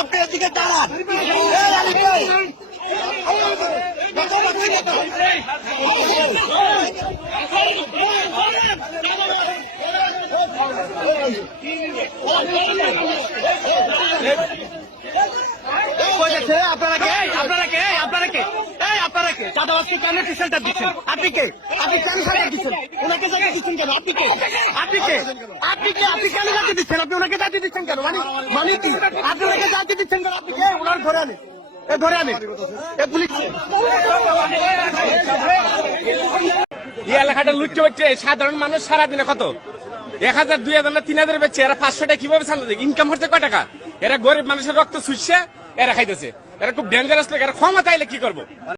আপনি এদিকে দাঁড়ান। আপনারা কে? আপনারা কে? আপনারা কে? আপনারা কে? চাঁদাবাজকে কেন টিউশনটা দিচ্ছেন? আপনি কে? আপনি কেন সাজা দিচ্ছেন? ওনাকে জায়গা দিচ্ছেন কেন? আপনি কে? আপনি কে? আপনি কে? আপনি কেন জাতি দিচ্ছেন? আপনি ওনাকে জাতি দিচ্ছেন কেন? মানে কি? আপনি ওনাকে জাতি দিচ্ছেন কেন? আপনি কে? ওনার ধরে আনে, ধরে আনে, পুলিশ। এই এলাকাটা লুটতে হচ্ছে সাধারণ মানুষ সারাদিনে কত 1000, 2000 না 3000 বেচছে, এরা 500 টাকা কিভাবে চালাতে? ইনকাম হচ্ছে কয় টাকা? এরা গরিব মানুষের রক্ত শুষছে, এরা খাইতেছে। এরা খুব ডেঞ্জারাস লোক। এরা ক্ষমতা আইলে কি করবো?